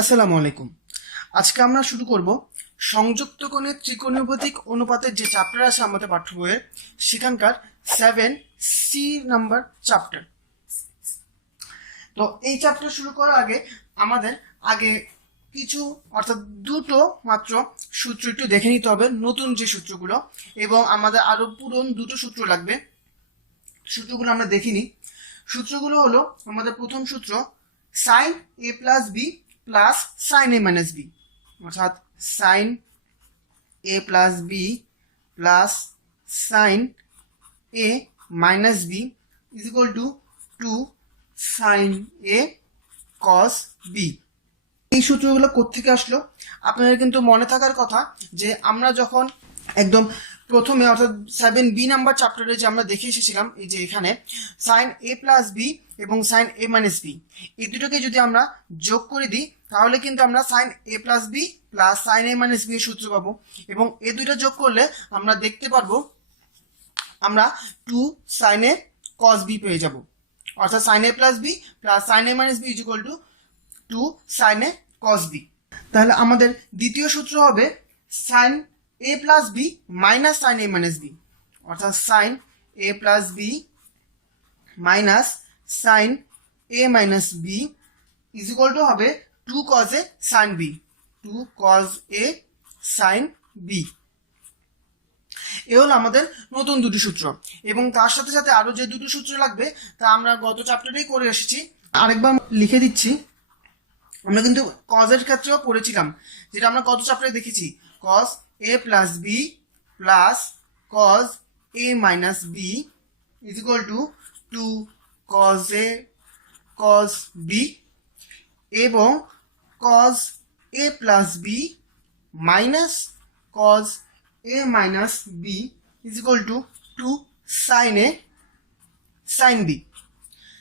আসসালামু আলাইকুম। আজকে আমরা শুরু করব সংযুক্ত কোণের ত্রিকোণমিতিক অনুপাতের যে চ্যাপ্টার আছে আমাদের পাঠ্য বইয়ের, সেখানকার 7C নাম্বার চ্যাপ্টার। তো এই চ্যাপ্টার শুরু করার আগে আমাদের কিছু অর্থাৎ দুটো মাত্র সূত্র একটু দেখে নিতে হবে, নতুন যে সূত্রগুলো, এবং আমাদের আরো পুরনো দুটো সূত্র লাগবে। সূত্রগুলো আমরা দেখিনি। সূত্রগুলো হলো আমাদের প্রথম সূত্র সাইন এ প্লাস বি প্লাস সাইন এ মাইনাস বি, অর্থাৎ sine A plus B plus sine A minus B is equal to 2 sine A cos b. এই সূত্রগুলো কোত্থেকে আসলো আপনাদের কিন্তু মনে থাকার কথা যে আমরা যখন একদম প্রথমে অর্থাৎ 7B নাম্বার চ্যাপ্টারে যে আমরা দেখে এসেছিলাম, এই যে এখানে সাইন এ প্লাস বি এবং সাইন এ মাইনাস বি, এই দুটোকে যদি আমরা যোগ করে দিই তাহলে কিন্তু আমরা সাইন এ প্লাস বি প্লাস সাইন এ মাইনাস বি এর সূত্র পাবো, এবং এই দুটো যোগ করলে আমরা দেখতে পারবো আমরা 2 সাইন এ কস বি পেয়ে যাব, অর্থাৎ sine A plus B plus sine A minus B is equal to 2 sine A cos B. তাহলে আমাদের দ্বিতীয় সূত্র হবে সাইন এ প্লাস বি মাইনাস সাইন এ মাইনাস বি, অর্থাৎ sine A plus B minus sine A minus B is equal to হবে 2 cos A sine B, 2 cos A sine B. এ হলো আমাদের নতুন দুটি সূত্র, এবং তার সাথে সাথে আরো যে দুটো সূত্র লাগবে তা আমরা গত চ্যাপ্টারেই করে এসেছি। আরেকবার লিখে দিচ্ছি, আমরা কিন্তু কজের ক্ষেত্রেও পড়েছিলাম, যেটা আমরা কত চ্যাপ্টারে দেখেছি, cos A plus B plus cos A minus B is equal to 2 cos A cos B, এবং cos A plus B minus cos A minus B is equal to 2 sine A sine B.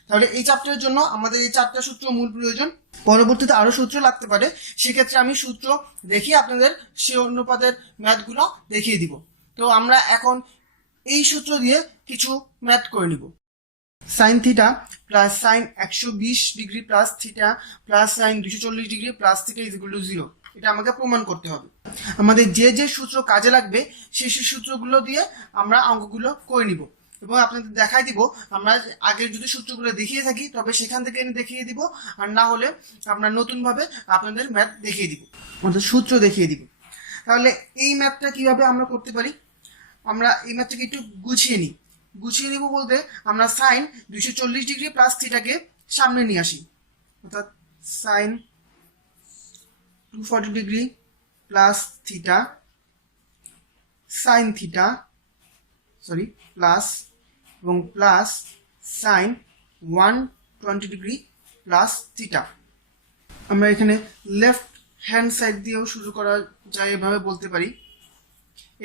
তাহলে এই চ্যাপ্টারের জন্য আমাদের এই চারটা সূত্র মূল প্রয়োজন। পরবর্তীতে আরো সূত্র লাগতে পারে, সেক্ষেত্রে আমি সূত্র দেখিয়ে আপনাদের সে অনুপাতের ম্যাথগুলো দেখিয়ে দিব। তো আমরা এখন এই সূত্র দিয়ে কিছু ম্যাথ করে নিব। Sign theta plus sine 120 degree plus theta plus sign 240 degree plus theta is equal two 0, এটা আমাকে প্রমাণ করতে হবে। আমাদের যে যে সূত্র কাজে লাগবে সেই সূত্রগুলো দিয়ে আমরা অঙ্কগুলো করে নিব, এবং আপনাদের দেখাই দিব। আমরা আগের যদি সূত্রগুলো দেখিয়ে থাকি তবে সেখান থেকে দেখিয়ে দিব, আর না হলে আমরা নতুন ভাবে আপনাদের ম্যাথ দেখিয়ে দিব, অর্থাৎ সূত্র দেখিয়ে দিব। তাহলে এই ম্যাথটা কিভাবে আমরা করতে পারি, আমরা এই ম্যাথটাকে একটু গুছিয়ে নিব বলতে আমরা সাইন 240 ডিগ্রি প্লাস থিটাকে সামনে নিয়ে আসি, অর্থাৎ sine 240 degree plus theta sine theta plus এবং plus sine 120 degree plus theta. আমরা এখানে লেফট হ্যান্ড সাইড দিয়েও শুরু করা যায়, এভাবে বলতে পারি।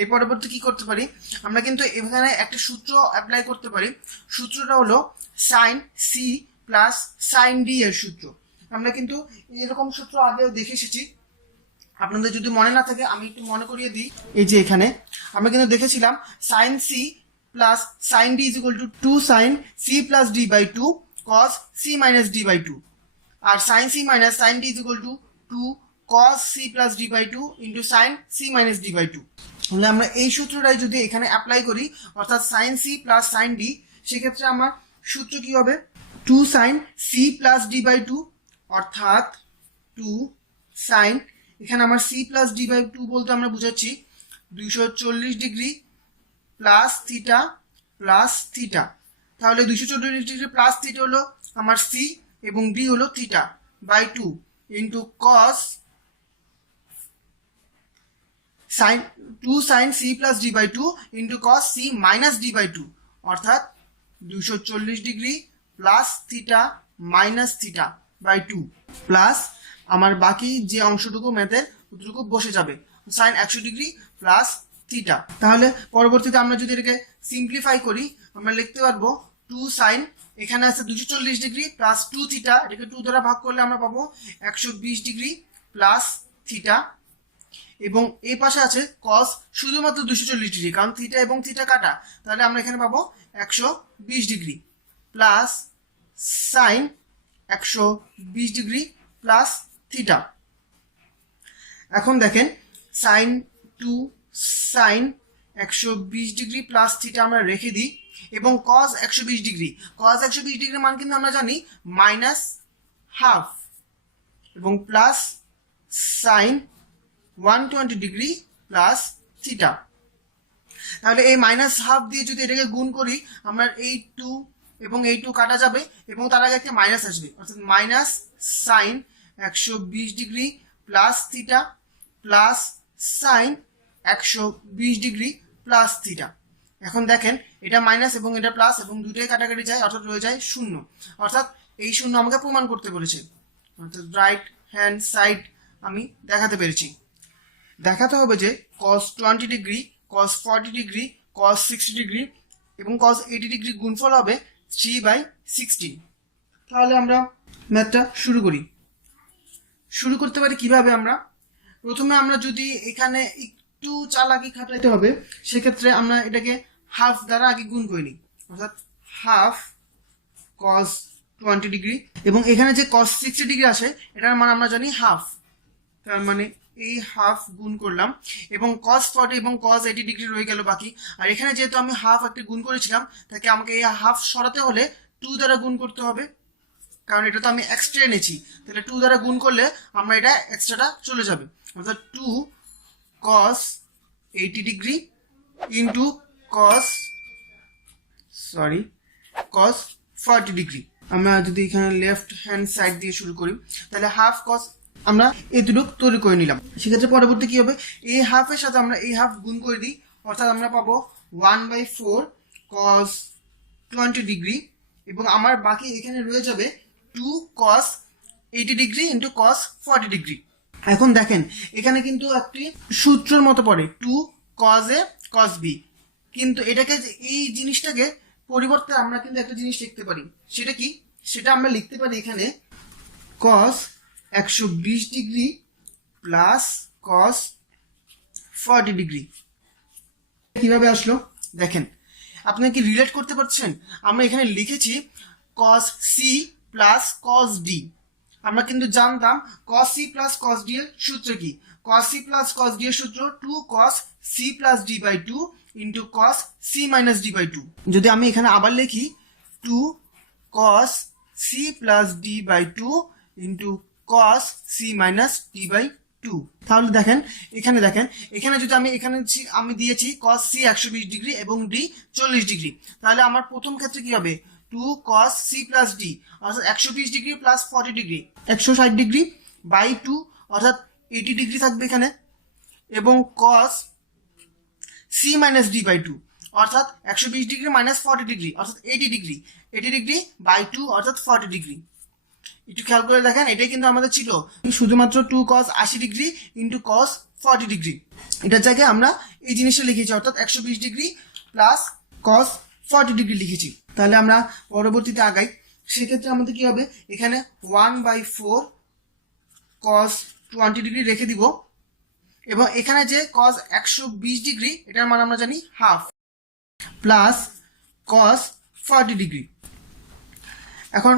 এর পরবর্তী কি করতে পারি, আমরা কিন্তু এখানে একটা সূত্র অ্যাপ্লাই করতে পারি। সূত্রটা হলো sine c plus sine d এর সূত্র। আমরা কিন্তু এরকম সূত্র আগেও দেখে এসেছি, আপনাদের যদি মনে না থাকে আমি একটু মনে করিয়ে দিই। এই যে এখানে আমরা কিন্তু দেখেছিলাম sine c plus sine d is equal to 2 sine c plus d by 2 cos c minus d by 2, আর sine c minus sine d is equal to 2 cos c plus d by 2 into sin c minus d by 2। তাহলে আমরা এই সূত্রটাই যদি এখানে apply করি, অর্থাৎ sin c plus sin d, সেক্ষেত্রে আমার সূত্র কি হবে 2 sin c plus d by 2, অর্থাৎ 2 sin, এখানে আমার c plus d by 2 বলতে আমরা বুঝাচ্ছি 240 degree plus theta plus theta. তাহলে 240 ডিগ্রি প্লাস থিটা হলো আমার c এবং d হলো theta by 2 into cos sin 2 sin c plus d by 2 into cos c minus d by 2, অর্থাৎ 240 degree plus theta minus theta by 2 plus আমার বাকি যে অংশটুকু ম্যাথের ওটুকু বসে যাবে sin 100 ডিগ্রি প্লাস থিটা। তাহলে পরবর্তীতে আমরা যদি এটাকে সিম্পলিফাই করি আমরা লিখতে পারবো 2 sin, এখানে আছে 240 ডিগ্রি প্লাস 2 থিটা, এটাকে 2 দ্বারা ভাগ করলে আমরা পাবো 120 ডিগ্রি প্লাস থিটা, এবং এই পাশে আছে cos শুধুমাত্র 240 ডিগ্রি, কারণ থিটা এবং থিটা কাটা, তাহলে আমরা এখানে পাবো 120 degree plus sine 120 degree plus theta. এখন দেখেন sine 2 sine 120 degree plus theta আমরা রেখে দিই এবং কজ 120 ডিগ্রি, কজ 120 ডিগ্রির মান কিন্তু আমরা জানি মাইনাস হাফ এবং plus sine 120 degree plus theta. তাহলে এই মাইনাস হাফ দিয়ে যদি এটাকে গুণ করি আমরা এই 2 এবং এই 2 কাটা যাবে এবং তার আগে একটা মাইনাস আসবে, অর্থাৎ minus sine 120 degree plus theta plus sine 120 degree plus theta. এখন দেখেন এটা মাইনাস এবং এটা প্লাস এবং দুটোই কাটাকাটি যায়, অর্থাৎ রয়ে যায় শূন্য। অর্থাৎ এই শূন্য আমাকে প্রমাণ করতে বলেছে, অর্থাৎ রাইট হ্যান্ড সাইড আমি দেখাতে পেরেছি। দেখাতে হবে যে cos 20 degree, cos 40 degree, cos 60 degree এবং cos 80 ডিগ্রি গুণফল হবে 3/16। তাহলে আমরা ম্যাথটা শুরু করি। শুরু করতে পারি কিভাবে? আমরা প্রথমে আমরা যদি এখানে একটু চালাকি খাটাইতে হবে, সেক্ষেত্রে আমরা এটাকে হাফ দ্বারা আগে গুণ করে নিই, অর্থাৎ হাফ cos 20 ডিগ্রি এবং এখানে যে cos 60 ডিগ্রি আসে এটার মান আমরা জানি হাফ, তার মানে এই হাফ গুণ করলাম এবং cos 40 এবং cos 80 ডিগ্রি রয়ে গেল বাকি। আর এখানে যেহেতু আমি হাফ একটা গুণ করেছিলাম, তাকে আমাকে এই হাফ সরাতে হলে 2 দ্বারা গুণ করতে হবে, কারণ এটা তো আমি এক্সট্রা এনেছি। তাহলে 2 দ্বারা গুণ করলে আমরা এটা এক্সট্রাটা চলে যাবে, অর্থাৎ 2 cos 80 degree into cos 40 degree. আমরা যদি এখানে লেফট হ্যান্ড সাইড দিয়ে শুরু করি তাহলে হাফ cos আমরা এতটুকু তৈরি করে নিলাম। সেক্ষেত্রে পরবর্তী কি হবে, এই হাফের সাথে আমরা এই হাফ গুণ করে দিই, অর্থাৎ আমরা পাবো 1/4 cos 20 ডিগ্রি এবং আমার বাকি এখানে রয়ে যাবে 2 cos 80 degree into cos 40 degree. এখন দেখেন এখানে কিন্তু একটি সূত্রের মতো পড়ে 2 cos a cos b, কিন্তু এটাকে এই জিনিসটাকে পরিবর্তে আমরা কিন্তু একটা জিনিস লিখতে পারি। সেটা কি? সেটা আমরা লিখতে পারি এখানে cos 120 degree plus cos 40 degree. কিভাবে আসলো দেখেন, আপনি কি রিলেট করতে পারছেন? আমরা এখানে লিখেছি cos c plus cos d। আমরা কিন্তু জানতাম cos c plus cos d এর সূত্র কি। cos c plus cos d এর সূত্র 2 cos c plus d/2 into cos c minus d/2। যদি আমি এখানে আবার লিখি 2 cos c plus d/2 into cos c minus d/2, তাহলে দেখেন এখানে যদি আমি দিয়েছি cos c 120 ডিগ্রি এবং d 40 ডিগ্রি, তাহলে আমার প্রথম ক্ষেত্রে কি হবে 2 cos c প্লাস d অর্থাৎ 120 degree plus 40 degree 160 degree by 2 অর্থাৎ 80 ডিগ্রি থাকবে এখানে, এবং cos c মাইনাস d/2 অর্থাৎ 120 ডিগ্রি মাইনাস 40 ডিগ্রি অর্থাৎ 80 ডিগ্রি বাই 2 অর্থাৎ 40 ডিগ্রি। একটু খেয়াল করে দেখেন, এটাই কিন্তু আমাদের ছিল শুধুমাত্র 2 cos 80 degree into cos 40 degree. এটার জায়গায় আমরা এই জিনিসটা লিখেছি, অর্থাৎ 120 ডিগ্রি প্লাস cos 40 ডিগ্রি লিখেছি। তাহলে আমরা পরবর্তীতে আগাই। সেক্ষেত্রে আমাদের কি হবে, এখানে 1/4 cos 20 ডিগ্রি রেখে দিব এবং এখানে যে cos 120 ডিগ্রি এটার মান আমরা জানি হাফ প্লাস cos 40 ডিগ্রি। এখন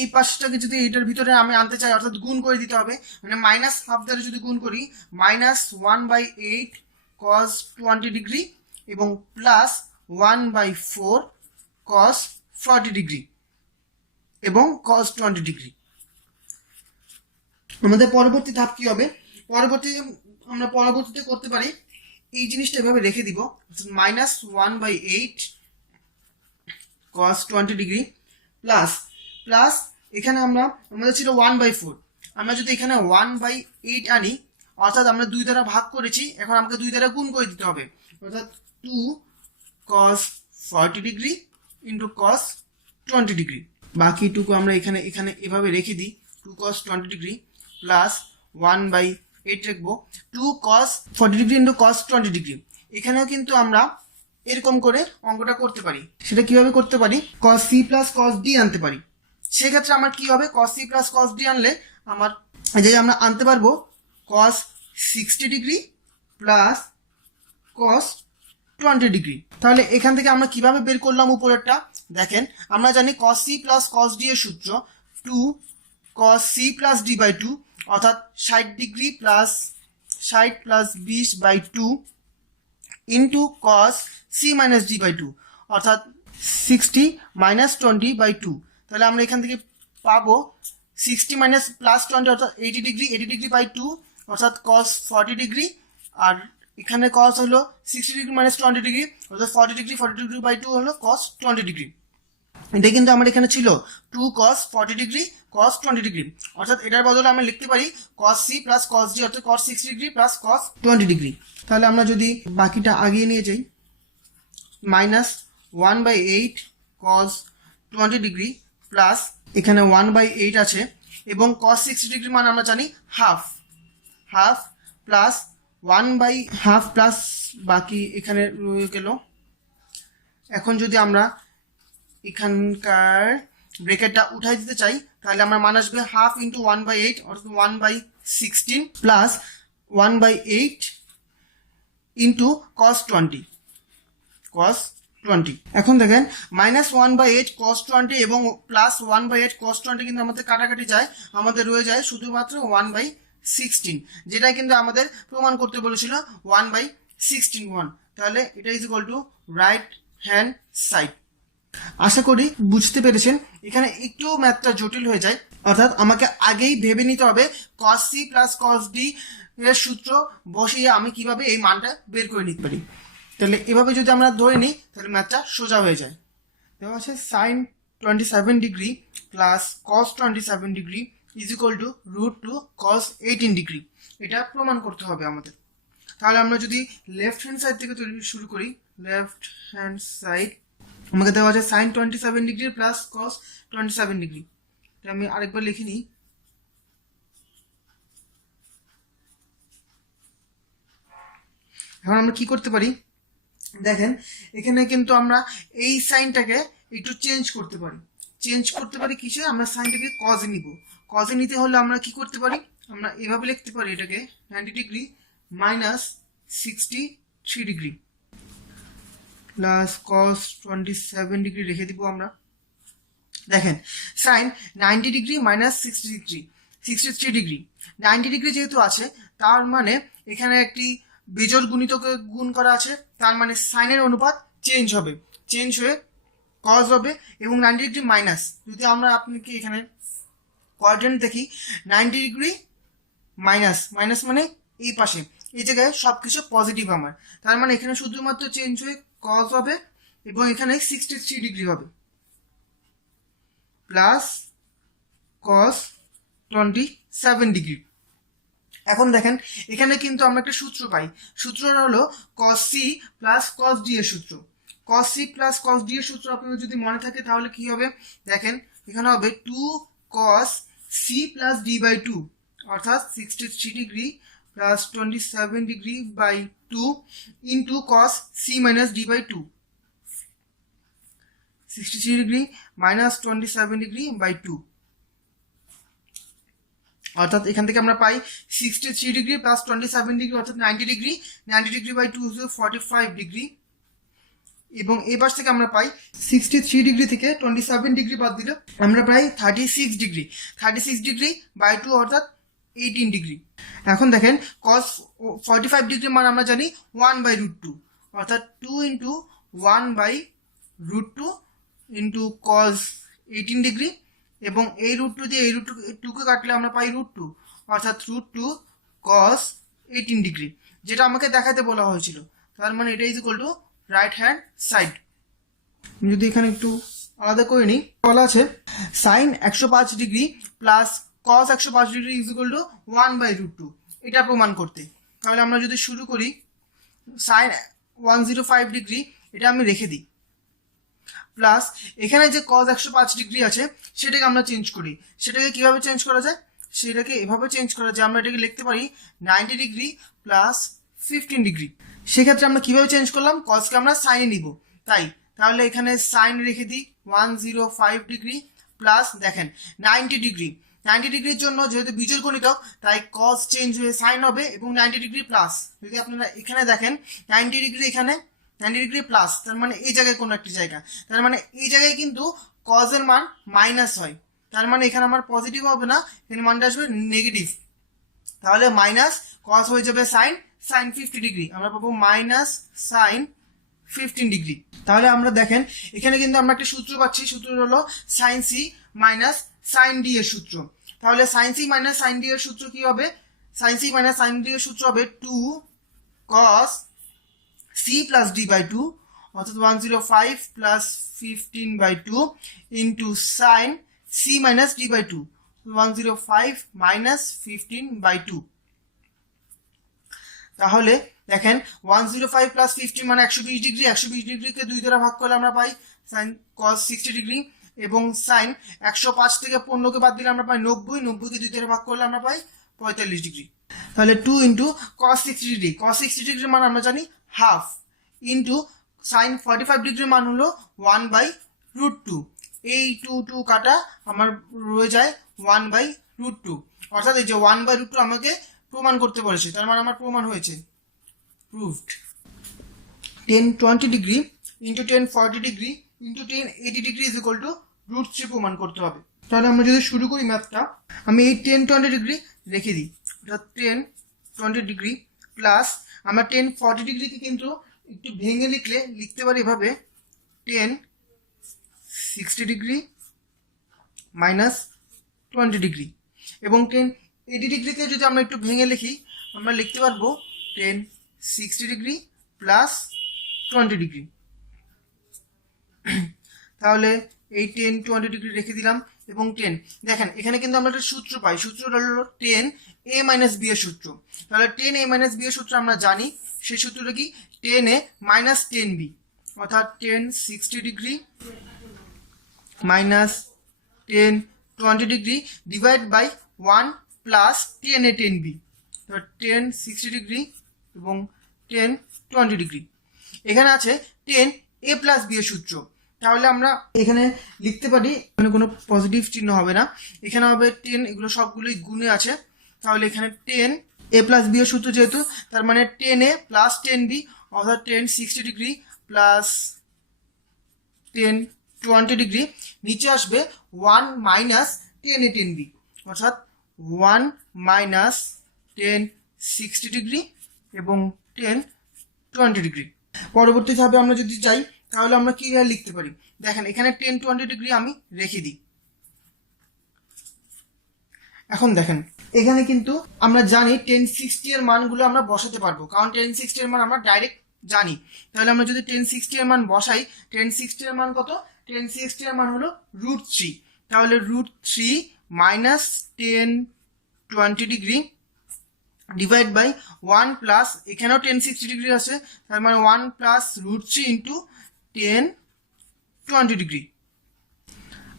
এই পাশটাকে যদি এইটার ভিতরে আমি আনতে চাই, অর্থাৎ গুণ করে দিতে হবে, মানে মাইনাস হাফ দ্বারা যদি গুণ করি মাইনাস 1/8 cos 20 ডিগ্রি এবং প্লাস 1/4 cos 40 ডিগ্রি এবং cos 20 ডিগ্রি। আমাদের পরবর্তী ধাপ কি হবে, আমরা পরবর্তীতে করতে পারি এই জিনিসটা এভাবে রেখে দিব, মাইনাস 1/8 cos 20 ডিগ্রি প্লাস এখানে আমাদের ছিল 1/4, আমরা যদি এখানে 1/8 আনি অর্থাৎ আমরা 2 দ্বারা ভাগ করেছি, এখন আমাকে 2 দ্বারা গুণ করে দিতে হবে, অর্থাৎ 2 cos 40 degree into cos 20 degree. বাকিটুকু আমরা এখানে এভাবে রেখে দিই, 2 cos 20 ডিগ্রি প্লাস 1/8 রাখবো, 2 cos 40 degree into cos 20 degree. এখানেও কিন্তু আমরা এরকম করে অঙ্কটা করতে পারি। সেটা কিভাবে করতে পারি, cos c plus cos d আনতে পারি। সেক্ষেত্রে আমার কি হবে, cos c plus cos d আনলে আমার আমরা আনতে পারবো cos 60 degree plus cos 20 degree. তাহলে এখান থেকে আমরা কিভাবে বের করলাম উপরেরটা দেখেন, আমরা জানি cos c plus cos d এর সূত্র 2 cos c প্লাস d/2 অর্থাৎ 60 degree plus 60 plus 20 by 2 into cos c minus d by 2, অর্থাৎ 60 মাইনাস 20 বাই 2। তাহলে আমরা এখান থেকে পাবো 60 মাইনাস প্লাস 20 অর্থাৎ 80 ডিগ্রি, 80 ডিগ্রি বাই 2 অর্থাৎ কস 40 ডিগ্রি, আর এখানে কস হলো 60 ডিগ্রি মাইনাস 20 ডিগ্রি অর্থাৎ 40 ডিগ্রি, 40 ডিগ্রি বাই 2 হলো কস 20 ডিগ্রি। এটা কিন্তু আমার এখানে ছিল 2 cos 40 ডিগ্রি cos 20 ডিগ্রি, অর্থাৎ এটার বদলে আমরা লিখতে পারি cos c plus cos d অর্থাৎ cos 60 degree plus cos 20 degree. তাহলে আমরা যদি বাকিটা আগিয়ে নিয়ে যাই, মাইনাস 1/8 cos 20 ডিগ্রি প্লাস এখানে 1/8 আছে এবং cos 60 ডিগ্রি মান আমরা জানি হাফ, হাফ প্লাস 1/2 প্লাস বাকি এখানে রয়ে গেল। এখন যদি আমরা এখানকার ব্রেকেটটা উঠাই দিতে চাই তাহলে আমার মান আসবে হাফ ইন্টু 1/8 অর্থাৎ 1/16 প্লাস 1/8 ইন্টু cos 20, cos 20। এখন দেখেন মাইনাস 1/8 cos 20 এবং প্লাস 1/8 cos 20 কিন্তু আমাদের কাটাকাটি যায়, আমাদের রয়ে যায় শুধুমাত্র 1/16, যেটাই কিন্তু আমাদের প্রমাণ করতে বলেছিল 1/16 তাহলে এটা is equal to right hand side. আশা করি বুঝতে পেরেছেন। এখানে একটু ম্যাথটা জটিল হয়ে যায়, অর্থাৎ আমাকে আগেই ভেবে নিতে হবে cos c plus cos d এর সূত্র বসিয়ে আমি কিভাবে এই মানটা বের করে নিতে পারি। তাহলে এভাবে যদি আমরা ধরে নিই তাহলে ম্যাথটা সোজা হয়ে যায়। দেওয়া আছে sin 27 degree plus cos 27 degree is equal to √2 cos 18 degree. এটা প্রমাণ করতে হবে আমাদের। তাহলে আমরা যদি লেফট হ্যান্ড সাইড থেকে শুরু করি, লেফট হ্যান্ড সাইড আমাকে দেওয়া আছে sin 27 degree plus cos 27 degree. এটা আমি আরেকবার লিখে নিই। এখন আমরা কি করতে পারি দেখেন, এখানে কিন্তু আমরা এই সাইনটাকে একটু চেঞ্জ করতে পারি কিসে, আমরা সাইনটাকে কজে নিব। কজে নিতে হলে আমরা কি করতে পারি, আমরা এভাবে লিখতে পারি এটাকে 90 degree minus 63 degree plus cos 27 degree রেখে দিব আমরা। দেখেন sine 90 degree minus 63 degree, 90 degree যেহেতু আছে তার মানে এখানে একটি বিজোড় গুণিতকে গুণ করা আছে, তার মানে সাইনের অনুপাত চেঞ্জ হয়ে কজ হবে এবং 90 ডিগ্রি মাইনাস, যদি আমরা আপনাকে এখানে কোয়াড্রেন্ট দেখি 90 ডিগ্রি মাইনাস মানে এই পাশে এই জায়গায় সবকিছু পজিটিভ আমার, তার মানে এখানে শুধুমাত্র চেঞ্জ হয়ে কজ হবে এবং এখানে 63 ডিগ্রি হবে প্লাস cos 27 ডিগ্রি। এখন দেখেন এখানে কিন্তু আমরা একটা সূত্র পাই, সূত্রটা হলো cos c plus cos d এর সূত্র। cos c plus cos d এর সূত্র আপনাদের যদি মনে থাকে তাহলে কি হবে, দেখেন এখানে হবে 2 cos c plus d by 2 অর্থাৎ 63 degree plus 27 degree by 2 into cos c minus d by 2, 63 degree minus 27 degree by 2, অর্থাৎ এখান থেকে আমরা পাই 63 ডিগ্রি প্লাস 27 ডিগ্রি অর্থাৎ 90 ডিগ্রি, 90 ডিগ্রি বাই 2 হচ্ছে 45 ডিগ্রি এবং এই পাশ থেকে আমরা পাই 63 ডিগ্রি থেকে 27 ডিগ্রি বাদ দিলে আমরা পাই 36 ডিগ্রি, 36 ডিগ্রি বাই 2 অর্থাৎ 18 ডিগ্রি। এখন দেখেন cos 45 ডিগ্রি মান আমরা জানি 1/√2 অর্থাৎ 2 ইন্টু 1/√2 ইন্টু cos 18 ডিগ্রি এবং এই √2 দিয়ে এই √2 কাটলে আমরা পাই √2 অর্থাৎ √2 cos 18 ডিগ্রি, যেটা আমাকে দেখাতে বলা হয়েছিল। তার মানে এটা is equal to right hand side. যদি এখানে একটু আলাদা করে নিই, বলা আছে sin 105 degree plus cos 105 degree is equal two 1/√2, এটা প্রমাণ করতে। তাহলে আমরা যদি শুরু করি sin 105 ডিগ্রি এটা আমি রেখে দিই প্লাস এখানে যে cos 105 ডিগ্রি আছে সেটাকে আমরা চেঞ্জ করি। সেটাকে কিভাবে চেঞ্জ করা যায়, সেটাকে এভাবে চেঞ্জ করা যায়, আমরা এটাকে লিখতে পারি 90 ডিগ্রি প্লাস 15 ডিগ্রি। সেক্ষেত্রে আমরা কিভাবে চেঞ্জ করলাম, cosকে আমরা সাইনে নিব, তাহলে এখানে সাইন রেখে দিই 105 ডিগ্রি প্লাস দেখেন 90 ডিগ্রি, 90 ডিগ্রির জন্য যেহেতু বিজোড় গণিতক তাই cos চেঞ্জ হয়ে সাইন হবে এবং 90 ডিগ্রি প্লাস, যদি আপনারা এখানে দেখেন 90 ডিগ্রি এখানে 90 ডিগ্রি প্লাস, তার মানে এই জায়গায় কোনো একটি জায়গা, তার মানে এই জায়গায় কিন্তু cos এর মান মাইনাস হয়, তার মানে এখানে আমার পজিটিভ হবে না, এখানে মানটা আসবে নেগেটিভ। তাহলে মাইনাস কস হয়ে যাবে সাইন 50 ডিগ্রি, আমরা পাবো মাইনাস সাইন 15 ডিগ্রি। তাহলে আমরা দেখেন এখানে কিন্তু আমরা একটা সূত্র পাচ্ছি, সূত্র হলো sine c minus sine d এর সূত্র। তাহলে sine c minus sine d এর সূত্র কি হবে? Sine c minus sine d এর সূত্র হবে 2 cos c plus d by 2, অর্থাৎ 105 plus 15/2 into sine c minus d by 2, 105 minus 15/2। তাহলে দেখেন 105 প্লাস 15 মানে 120 ডিগ্রি, 120 ডিগ্রিকে 2 দ্বারা ভাগ করলে আমরা পাই সাইন cos 60 ডিগ্রি, এবং সাইন 105 থেকে 15কে বাদ দিলে আমরা পাই 90, 90কে 2 দ্বারা ভাগ করলে আমরা পাই 45 ডিগ্রি। তাহলে 2 ইন্টু cos 60 ডিগ্রি, cos 60 ডিগ্রির মান আমরা জানি হাফ, ইন্টু সাইন 45 ডিগ্রির মান হলো 1/√2। এই 2 কাটা আমার রয়ে যায় 1/√2, অর্থাৎ এই যে 1/√2 আমাকে প্রমাণ করতে বলেছে, তার মানে আমার প্রমাণ হয়েছে, proved. 1020 degree into 1040 degree into 1080 degree is equal two √3 প্রমাণ করতে হবে। তাহলে আমরা যদি শুরু করি ম্যাথটা, আমি এই 1020 ডিগ্রি রেখে দিই, অর্থাৎ 1020 ডিগ্রি প্লাস আমরা 1040 ডিগ্রিকে কিন্তু একটু ভেঙে লিখতে পারি এভাবে 1060 ডিগ্রি মাইনাস 20 ডিগ্রি, এবং 1080 ডিগ্রিকে যদি আমরা একটু ভেঙে লিখি আমরা লিখতে পারবো 1060 ডিগ্রি প্লাস 20 ডিগ্রি। তাহলে এই 1020 ডিগ্রি রেখে দিলাম, এবং 10 দেখেন এখানে কিন্তু আমরা একটা সূত্র পাই, সূত্রটা হলো 10a মাইনাস b এর সূত্র। তাহলে 10a মাইনাস b এর সূত্র আমরা জানি, সেই সূত্রটা কি 10a মাইনাস 10b, অর্থাৎ 1060 degree minus 1020 degree divide by 1 plus 10a 10b, 1060 degree এবং 1020 ডিগ্রি। এখানে আছে 10a প্লাস b এর সূত্র, তাহলে আমরা এখানে লিখতে পারি, মানে কোনো পজিটিভ চিহ্ন হবে না, এখানে হবে 10, এগুলো সবগুলোই গুণে আছে। তাহলে এখানে 10a প্লাস b এর সূত্র যেহেতু, তার মানে 10a প্লাস 10b, অর্থাৎ 1060 ডিগ্রি প্লাস 1020 ডিগ্রি, নিচে আসবে 1 মাইনাস 10a 10b, অর্থাৎ 1 মাইনাস 1060 ডিগ্রি এবং 1020 ডিগ্রি। পরবর্তীভাবে আমরা যদি যাই তাহলে আমরা কি লিখতে পারি, দেখেন এখানে 1020 ডিগ্রি আমি রেখে দিই। এখন দেখেন এখানে কিন্তু আমরা জানি 1060 এর মানগুলো আমরা বসাতে পারবো, কারণ 1060 এর মান আমরা ডাইরেক্ট জানি। তাহলে আমরা যদি 1060 এর মান বসাই, 1060 এর মান কত? 1060 এর মান হলো √3। তাহলে √3 minus 1020 degree divide by 1 plus, এখানেও 1060 ডিগ্রি আছে, তার মানে 1 প্লাস √3 ইন্টু 1020 ডিগ্রি।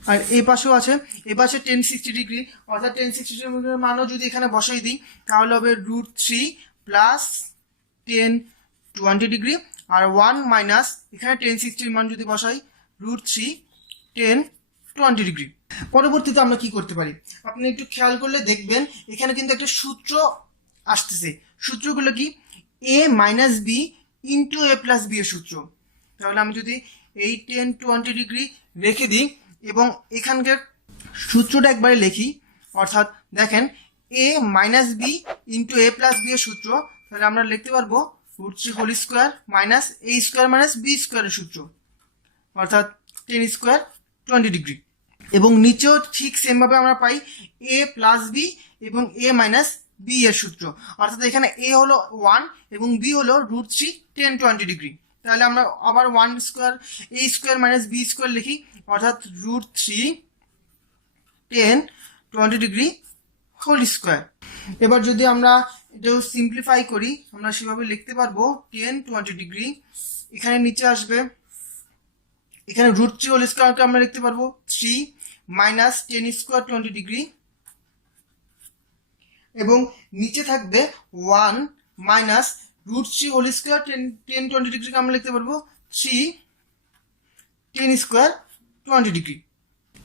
আর এই পাশেও আছে, এ পাশে 1060 ডিগ্রি, অর্থাৎ 1060 ডিগ্রির মানও যদি এখানে বসাই দিই তাহলে হবে √3 প্লাস 1020 ডিগ্রি, আর 1 মাইনাস এখানে 1060 মান যদি বসাই √3 1020 ডিগ্রি। পরবর্তীতে আমরা কি করতে পারি, আপনি একটু খেয়াল করলে দেখবেন এখানে কিন্তু একটা সূত্র আসতেছে, সূত্রগুলো কি a minus b into a plus b এর সূত্র। তাহলে আমি যদি এই 1020 ডিগ্রি রেখে দিই এবং এখানকার সূত্রটা একবারে লিখি, অর্থাৎ দেখেন a minus b into a plus b এর সূত্র, তাহলে আমরা লিখতে পারবো √3 whole square minus a square minus b স্কোয়ারের সূত্র, অর্থাৎ 10 স্কোয়ার 20 ডিগ্রি। এবং নিচেও ঠিক সেমভাবে আমরা পাই a প্লাস b এবং a মাইনাস b এর সূত্র, অর্থাৎ এখানে a হলো 1 এবং b হলো √3 1020 ডিগ্রি। তাহলে আমরা আবার 1 square a square minus b square লিখি, অর্থাৎ √3 1020 ডিগ্রি হোল স্কোয়ার। এবার যদি আমরা এটাও সিম্পলিফাই করি আমরা সেভাবে লিখতে পারবো 1020 ডিগ্রি, এখানে নিচে আসবে, এখানে √3 হোল স্কোয়ারকে আমরা লিখতে পারবো 3 মাইনাস 10 স্কোয়ার 20 ডিগ্রি, এবং নিচে থাকবে 1 মাইনাস √3 হোল স্কোয়ার 1020 ডিগ্রিকে আমরা লিখতে পারবো 3 10 স্কোয়ার 20 ডিগ্রি।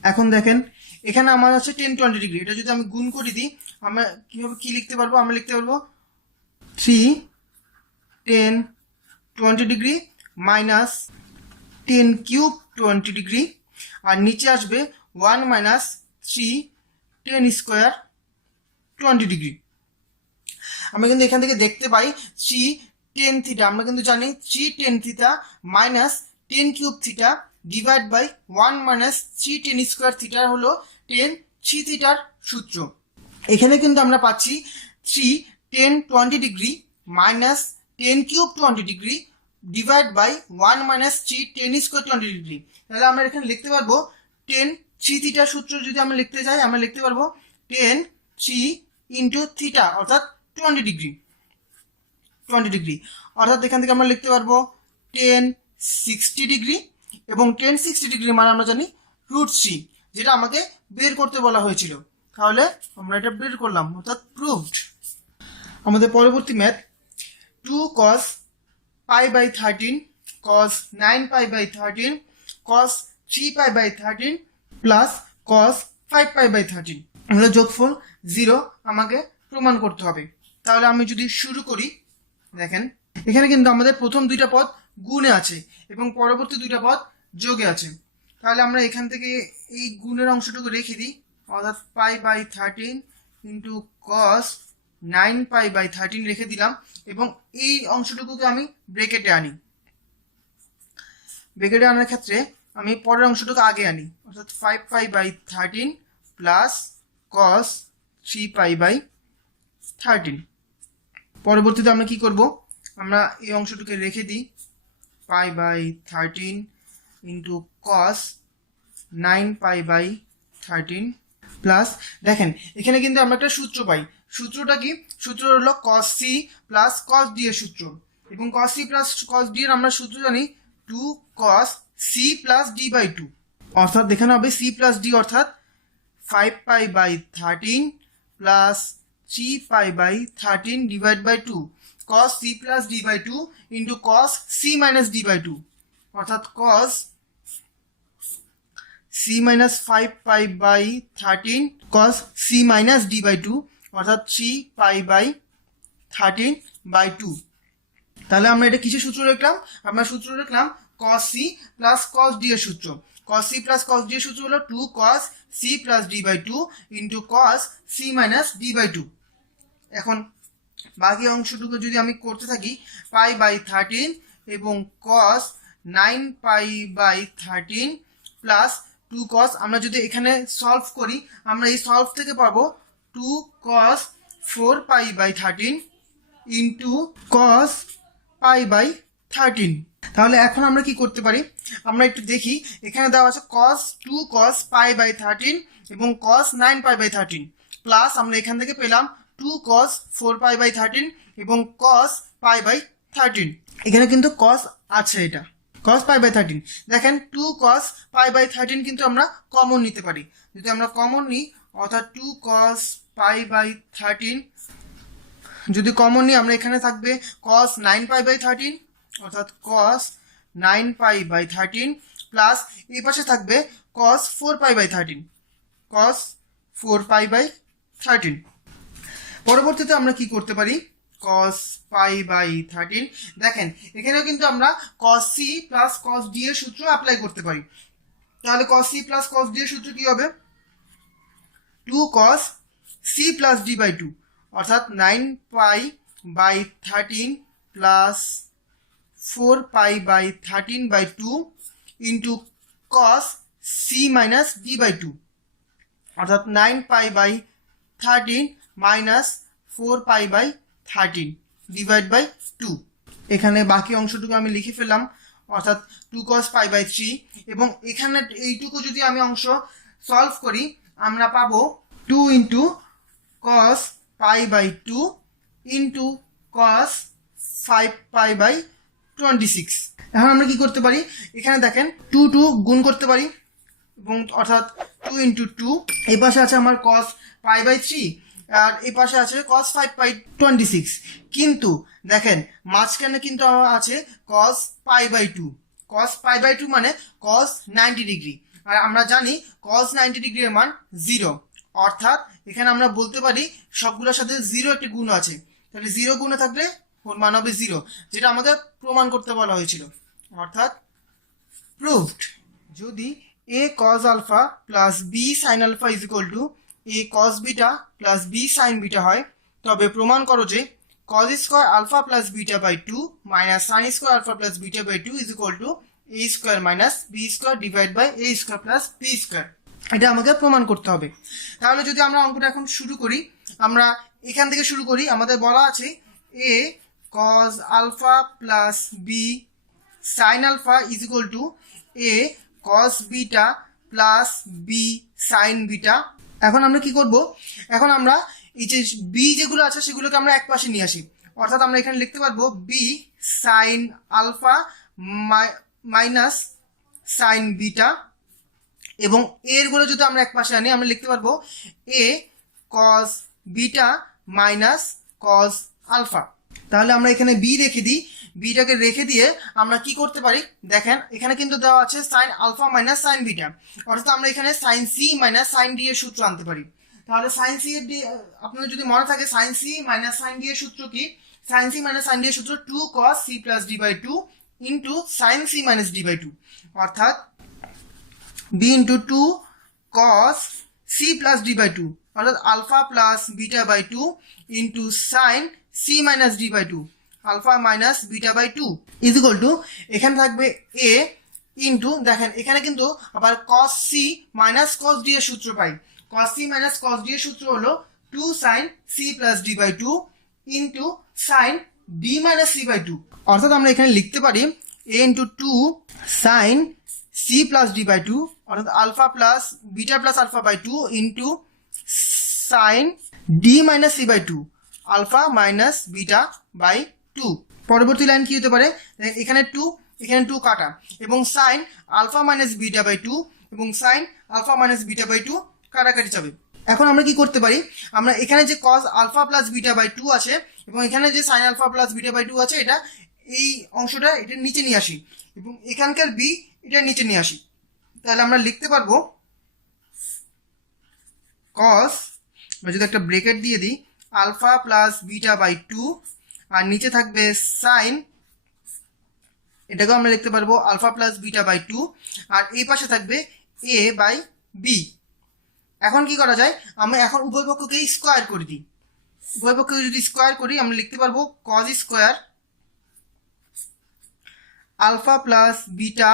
এখন দেখেন এখানে আমার আছে 1020 ডিগ্রি, এটা যদি আমি গুণ করে দিই আমরা কিভাবে কি লিখতে পারবো, আমরা লিখতে পারবো 3 1020 ডিগ্রি মাইনাস 10 কিউব 20 ডিগ্রি, আর নিচে আসবে 1 মাইনাস 3 10 স্কোয়ার 20 ডিগ্রি। আমরা কিন্তু এখান থেকে দেখতে পাই 3 tan থিটা, আমরা কিন্তু জানি 3 tan theta minus 10 cube theta divide by 1 minus 3 tan square theta হলো tan 3 থিটার সূত্র। এখানে কিন্তু আমরা পাচ্ছি 3 tan 20 degree minus 10 cube 20 degree divide by 1 minus 3 tan square 20 degree. তাহলে আমরা এখানে লিখতে পারবো tan 3 থিটার সূত্র যদি আমরা লিখতে যাই, আমরা লিখতে পারবো tan 3 ইন্টু থিটা অর্থাৎ 20 ডিগ্রি অর্থাৎ এখান থেকে আমরা লিখতে পারবো tan 60 ডিগ্রি এবং tan 60 ডিগ্রি মানে আমরা জানি √3, যেটা আমাকে বের করতে বলা হয়েছিল। তাহলে আমরা এটা বের করলাম অর্থাৎ প্রুভড। আমাদের পরবর্তী math 2 cos pi by 13 cos 9 pi by 13 cos 3 pi by 13 plus cos 5 pi by 13 আমাদের যোগফল 0 আমাকে প্রমাণ করতে হবে। তাহলে আমি যদি শুরু করি, দেখেন এখানে কিন্তু আমাদের প্রথম দুইটা পদ গুণে আছে এবং পরবর্তী দুইটা পদ যোগে আছে। তাহলে আমরা এখান থেকে এই গুণের অংশটুকু রেখে দিই, অর্থাৎ pi by 13 into cos 9 pi by 13 রেখে দিলাম এবং এই অংশটুকুকে আমি ব্রেকেটে আনি। ব্রেকেটে আনার ক্ষেত্রে আমি পরের অংশটুকু আগে আনি, অর্থাৎ 5 pi by 13 plus cos 3 pi by 13। পরবর্তীতে আমরা কি করব, আমরা এই অংশটুকে রেখে দিই pi by 13 into cos 9 pi by 13 plus, দেখেন এখানে কিন্তু আমরা একটা সূত্র পাই। সূত্রটা কি? সূত্র হলো cos c plus cos d এর সূত্র, এবং cos c plus cos d এর আমরা সূত্র জানি 2 cos c plus d by 2, অর্থাৎ দেখানো হবে c প্লাস d অর্থাৎ 5 pi by 13 plus 3 pi by 13 divide by 2 cos c plus d by 2 into cos c minus d by 2, অর্থাৎ cos c minus 5 pi by 13 cos c minus d by 2 অর্থাৎ 3 pi by 13 by 2। তাহলে আমরা এটা কিসের সূত্র লিখলাম? আমরা সূত্র লিখলাম cos c plus cos d এর সূত্র। cos c plus cos d এর সূত্র হলো 2 cos c plus d by 2 into cos c minus d by 2। এখন বাকি অংশটুকু যদি আমি করতে থাকি, পাই বাই 13 এবং cos 9 pi by 13 plus 2 cos, আমরা যদি এখানে সলভ করি, আমরা এই সলভ থেকে পাবো 2 cos 4 pi by 13 into cos pi by 13। তাহলে এখন আমরা কি করতে পারি, আমরা একটু দেখি। এখানে দেওয়া আছে cos 2 cos পাই বাই 13 এবং cos 9 পাই বাই 13 প্লাস আমরা এখান থেকে পেলাম 2 cos 4 পাই বাই 13 এবং cos পাই বাই 13। এখানে কিন্তু cos আছে, এটা cos পাই বাই 13। দেখেন 2 cos পাই বাই 13 কিন্তু আমরা কমন নিতে পারি। যদি আমরা কমন নিই, অর্থাৎ 2 cos পাই বাই 13 যদি কমন নিই, আমরা এখানে থাকবে cos 9 পাই বাই 13 অর্থাৎ cos 9 পাই বাই 13 প্লাস এই পাশে থাকবে cos 4 pi by 13 cos 4 pi by 13। পরবর্তীতে আমরা কি করতে পারি, cos পাই বাই 13, দেখেন এখানেও কিন্তু আমরা cos c plus cos d এর সূত্র অ্যাপ্লাই করতে পারি। তাহলে cos c plus cos d এর সূত্র কি হবে, 2 cos c plus d by 2 অর্থাৎ 9 pi by 13 plus 4 pi by 13 by 2 into cos c minus d by 2 অর্থাৎ 9 pi by 13 minus 4 pi by 13 divide by 2। এখানে বাকি অংশটুকু আমি লিখে ফেললাম, অর্থাৎ 2 cos পাই বাই 3, এবং এখানে এইটুকু যদি আমি অংশ সলভ করি, আমরা পাবো 2 into cos pi by 2 into cos 5 pi by 26। এখন আমরা কি করতে পারি, এখানে দেখেন 2 গুণ করতে পারি, এবং অর্থাৎ 2 ইন্টু 2, এই পাশে আছে আমার cos পাই বাই 3 আর এই পাশে আছে cos 5 পাই 26, কিন্তু দেখেন মাঝখানে কিন্তু আছে cos pi by 2। cos pi by 2 মানে cos 90 ডিগ্রি, আর আমরা জানি cos 90 ডিগ্রির মান 0, অর্থাৎ এখানে আমরা বলতে পারি সবগুলোর সাথে 0 একটি গুণ আছে। তাহলে 0 গুণে থাকলে ওর মান হবে 0, যেটা আমাদের প্রমাণ করতে বলা হয়েছিল, অর্থাৎ প্রুভড। যদি a cos alpha plus b sin alpha is equal to a cos beta plus b sin beta হয়, তবে প্রমাণ করো যে cos square alpha plus beta by 2 minus sin square alpha plus beta by 2 is equal to a square minus b square divided by a square plus b square. এটা আমাকে প্রমাণ করতে হবে। তাহলে যদি আমরা অঙ্কটা এখন শুরু করি, আমরা এখান থেকে শুরু করি। আমাদের বলা আছে a cos alpha plus b sin alpha is equal to a cos beta plus b sin beta। এখন আমরা কি করব, এখন আমরা এই যে b যেগুলো আছে সেগুলোকে আমরা এক পাশে নিয়ে আসি, অর্থাৎ আমরা এখানে লিখতে পারবো b sin alpha minus sin beta, এবং এর গুলো যদি আমরা এক পাশে আনি আমরা লিখতে পারবো a cos beta minus cos alpha। তাহলে আমরা এখানে b রেখে দিই, বিটাকে রেখে দিয়ে আমরা কি করতে পারি, দেখেন এখানে কিন্তু দেওয়া আছে sin alpha minus sin beta, অর্থাৎ আমরা এখানে sin c minus sin d এর সূত্র আনতে পারি। তাহলে sin c এর আপনাদের যদি মনে থাকে sin c minus sin d এর সূত্র কি, sin c minus sin d এর সূত্র 2 cos c plus d by 2 into sin c minus d by 2, অর্থাৎ b into 2 cos c plus d by 2, অর্থাৎ alpha plus beta by 2 into sin c minus d by 2, alpha minus beta by 2 is equal to এখানে থাকবে a into, দেখেন এখানে কিন্তু আবার cos c minus cos d এর সূত্র পাই। cos c minus cos d এর সূত্র হলো 2 sin c plus d by 2 into sin d minus c by 2, অর্থাৎ আমরা এখানে লিখতে পারি a into 2 sin c plus d by 2, অর্থাৎ alpha plus beta plus alpha by 2 into sin d minus c by 2, alpha minus beta by 2। পরবর্তী line কি হতে পারে, এখানে 2 এখানে 2 কাটা, এবং sin alpha minus beta by 2 এবং sin alpha minus beta by 2 কাটাকাটি যাবে। এখন আমরা কি করতে পারি, আমরা এখানে যে cos alpha plus beta by 2 আছে এবং এখানে যে sin alpha plus beta by 2 আছে, এটা এই অংশটা এটা নিচে নিয়ে আসি এবং এখানকার b এটা নিচে নিয়ে আসি। তাহলে আমরা লিখতে পারবো cos, যদি একটা ব্রেকেট দিয়ে দিই, alpha plus beta by 2, আর নিচে থাকবে sin, এটাকেও আমরা লিখতে পারবো alpha plus beta by 2, আর এই পাশে থাকবে a by b। এখন কি করা যায়, আমরা এখন উভয় পক্ষকে স্কোয়ার করে দিই। উভয় পক্ষকে যদি স্কোয়ার করি আমরা লিখতে পারবো cos square alpha plus beta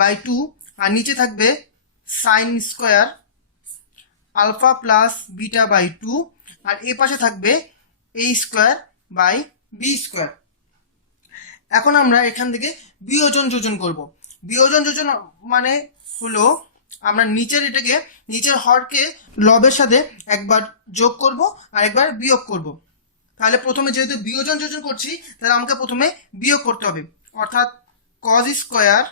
by 2, আর নিচে থাকবে sin square alpha plus beta by 2, আর এই পাশে থাকবে a square by b square. এখন আমরা এখান থেকে বিয়োজন যোজন করব। বিয়োজন যোজন মানে হলো আমরা নিচের হরকে লবের সাথে একবার যোগ করব আর একবার বিয়োগ করব। তাহলে প্রথমে যেহেতু বিয়োজন যোজন করছি তাহলে আমাকে প্রথমে বিয়োগ করতে হবে, অর্থাৎ cos square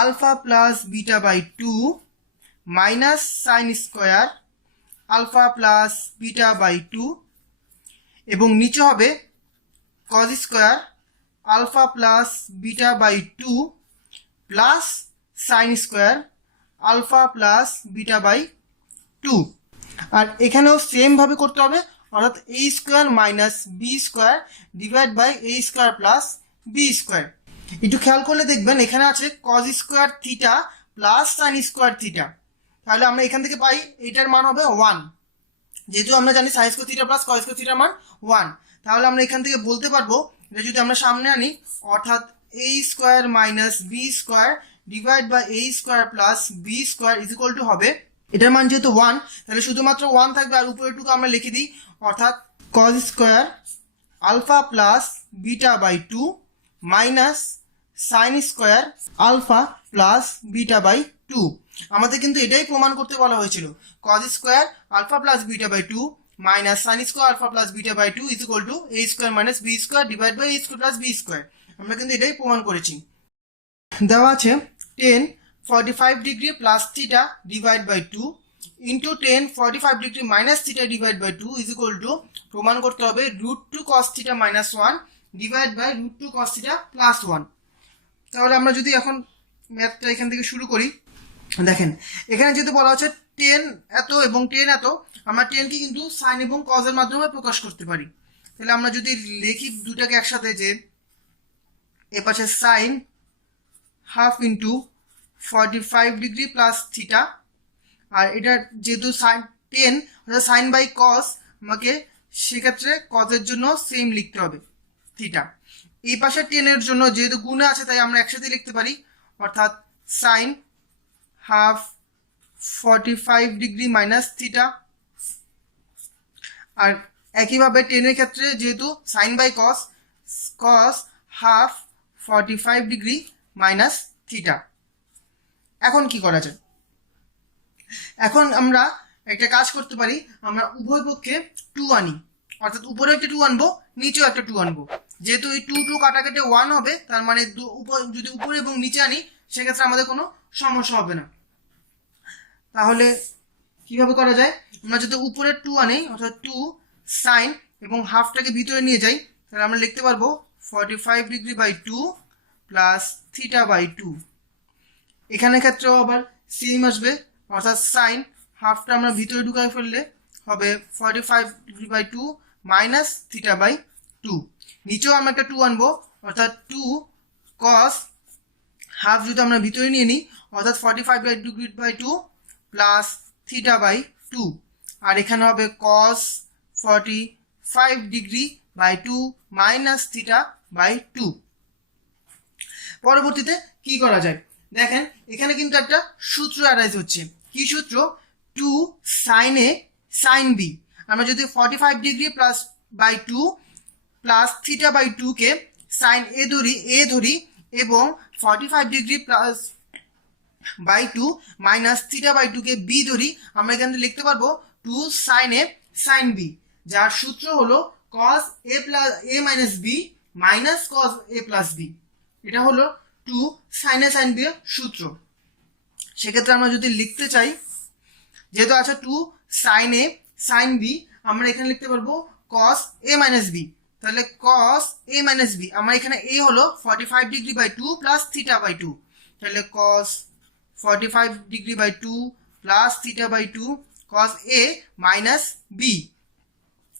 alpha plus beta by 2 minus sine square alpha plus beta by 2, এবং নিচে হবে cos square alpha plus beta by 2 plus sine square alpha plus beta by 2। আর এখানেও সেম ভাবে করতে হবে, অর্থাৎ a square minus b square divide by a square plus b square. একটু খেয়াল করলে দেখবেন এখানে আছে cos square theta plus sine square theta. তাহলে আমরা এখান থেকে পাই এটার মান হবে 1, যেহেতু আমরা জানি sign square theta plus cos square থিটার মান 1। তাহলে আমরা এখান থেকে বলতে পারবো এটা যদি আমরা সামনে আনি, অর্থাৎ a square minus b square divide by a square plus b square is equal to হবে, এটার মান যেহেতু 1 তাহলে শুধুমাত্র 1 থাকবে, আর উপরেরটুকু আমরা লিখে দিই, অর্থাৎ cos square alpha plus beta by 2 minus sine square alpha plus beta by 2। আমাদের কিন্তু এটাই প্রমাণ করতে বলা হয়েছিল, cos square alpha plus beta by 2 minus sine square alpha plus beta by 2 is equal to a square minus b square divide by a square plus b square. আমরা কিন্তু এটাই প্রমাণ করেছি। দেওয়া আছে tan 45 degree plus theta divide by 2 into tan 45 degree minus theta divide by 2 is equal to, প্রমাণ করতে হবে √2 cos theta minus 1 divide by √2 cos theta plus 1। তাহলে আমরা যদি এখন ম্যাথটা এখান থেকে শুরু করি, দেখেন এখানে যেহেতু বলা হচ্ছে tan এত এবং tan এত, আমরা tan কে কিন্তু সাইন এবং cos এর মাধ্যমে প্রকাশ করতে পারি। তাহলে আমরা যদি লিখি দুটাকে একসাথে, যে এ পাশে sine half into 45 degree plus theta, আর এটা যেহেতু সাইন 10 সাইন বাই কস আমাকে সেক্ষেত্রে কজের জন্য সেম লিখতে হবে থিটা। এই পাশে 10 এর জন্য যেহেতু গুণে আছে তাই আমরা একসাথে লিখতে পারি, অর্থাৎ sine half 45 degree minus theta. আর একইভাবে 10 এর ক্ষেত্রে যেহেতু sine by cos, cos half 45 degree minus theta. এখন কি করা যায়? এখন আমরা একটা কাজ করতে পারি, আমরা উভয় পক্ষে 2 আনি, অর্থাৎ উপরে একটা 2 আনবো, নিচেও একটা 2 আনবো। যেহেতু এই 2 কাটাকাটি 1 হবে, তার মানে যদি উপরে এবং নিচে আনি সেক্ষেত্রে আমাদের কোনো সমস্যা হবে না। তাহলে কিভাবে করা যায়? আমরা যদি উপরে 2 আনি, অর্থাৎ 2 সাইন এবং হাফটাকে ভিতরে নিয়ে যাই, তাহলে আমরা লিখতে পারবো 45 degree by 2 plus theta by 2। এখানে ক্ষেত্রেও আবার সেম আসবে, অর্থাৎ সাইন হাফটা আমরা ভিতরে ঢুকাই ফেললে হবে 45 degree by 2 minus theta by 2। নিচেও আমরা একটা 2 আনবো, অর্থাৎ 2 কস হাফ যদি আমরা ভিতরে নিয়ে নিই, অর্থাৎ 45 degree by 2 plus theta by 2। আর এখানে হবে cos 45 degree by 2 minus theta by 2। পরবর্তীতে কি করা যায় দেখেন, এখানে কিন্তু একটা সূত্র অ্যারাইজ হচ্ছে। কি সূত্র? 2 সাইন এ সাইন বি। আমরা যদি 45 degree plus by 2 plus theta by 2 কে সাইন এ ধরি এবং 45 degree plus by 2 minus theta by 2 কে বি ধরি, আমরা এখানে লিখতে পারবো 2 সাইন এ সাইন বি, যার সূত্র হলো cos a plus a minus B minus cos a plus b. এটা হলো 2 সাইন এ সাইন বি এর সূত্র। সেক্ষেত্রে আমরা যদি লিখতে চাই, যেহেতু আছে 2 সাইন এ সাইন বি, আমরা এখানে লিখতে পারবো cos a মাইনাস বি। তাহলে cos a মাইনাস বি, আমার এখানে a হলো 45 degree by 2 plus theta by 2, তাহলে cos 45 degree by 2 plus theta by 2 cos a minus B,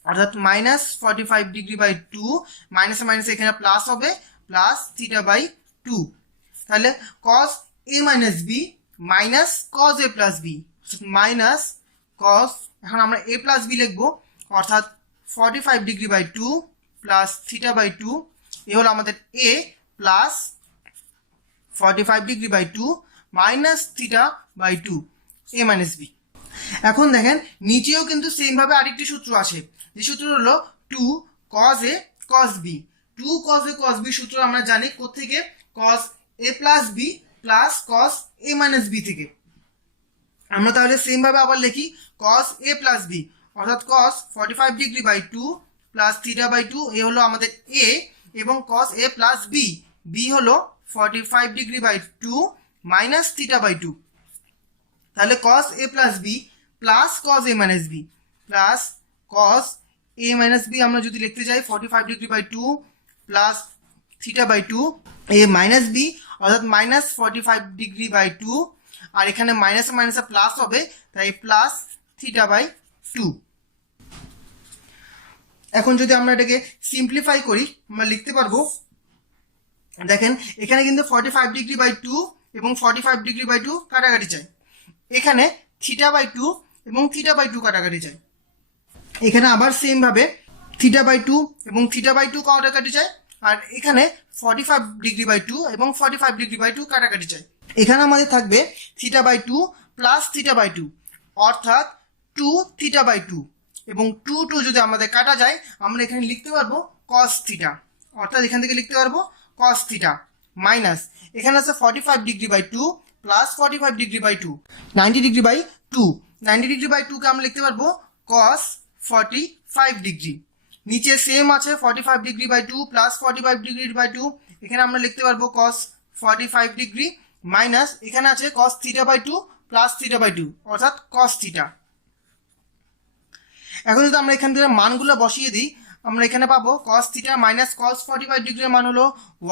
অর্থাৎ minus 45 degree by 2 minus minus এখানে প্লাস হবে প্লাস থিটা বাই 2। তাহলে cos a minus B minus cos a plus B minus cos, এখন আমরা a plus B লিখবো, অর্থাৎ 45 degree by 2 plus theta by 2। এ হলো আমাদের a plus 45 degree by 2 minus theta by 2 a minus b. এখন দেখেন নিচেও কিন্তু সেম ভাবে আরেকটি সূত্র আছে, যে সূত্র হলো 2 cos a cos b। 2 cos a cos b সূত্র আমরা জানি কোত্থেকে? cos a plus b plus cos a minus b থেকে। আমরা তাহলে সেম ভাবে আবার লিখি cos a প্লাস b, অর্থাৎ cos 45 degree by 2 plus theta by 2, এ হলো আমাদের a, এবং cos a plus b, b হলো 45 degree by 2 minus theta by 2। তাহলে cos a plus b plus cos a minus b plus cos a minus b আমরা যদি লিখতে যাই 45 degree by 2 plus theta by 2 a minus b, অর্থাৎ minus 45 degree by 2, আর এখানে minus মাইনাসে plus হবে, তাই প্লাস থিটা বাই 2। এখন যদি আমরা এটাকে সিম্পলিফাই করি, আমরা লিখতে পারবো, দেখেন এখানে কিন্তু 45 ডিগ্রি বাই 2 এবং 45 ডিগ্রি বাই 2 কাটাকাটি চাই, এখানে থিটা বাই 2 এবং থিটা বাই 2 কাটাকাটি চাই, এখানে আবার সেম ভাবে থিটা বাই 2 এবং থিটা বাই 2 কাটাকাটি চাই, আর এখানে 45 ডিগ্রি বাই 2 এবং 45 ডিগ্রি বাই 2 কাটাকাটি চাই। এখানে আমাদের থাকবে theta by 2 plus theta by 2, অর্থাৎ 2 থিটা বাই 2, এবং 2 যদি আমাদের কাটা যায় আমরা এখানে লিখতে পারবো cos থিটা, অর্থাৎ এখান থেকে লিখতে পারবো cos থিটা মাইনাস এখানে আছে 45 degree by 2 plus 45 degree by 2 90 degree by 2, 90 degree by 2 কে আমরা লিখতে পারবো cos 45 ডিগ্রি। নিচে সেম আছে 45 degree by 2 plus 45 degree by 2, এখানে আমরা লিখতে পারবো cos 45 ডিগ্রি মাইনাস এখানে আছে cos theta by 2 plus theta by 2, অর্থাৎ cos থিটা। এখন যদি আমরা এখান থেকে মানগুলো বসিয়ে দিই, আমরা এখানে পাবো cos থিটা মাইনাস cos 45 ডিগ্রির মান হলো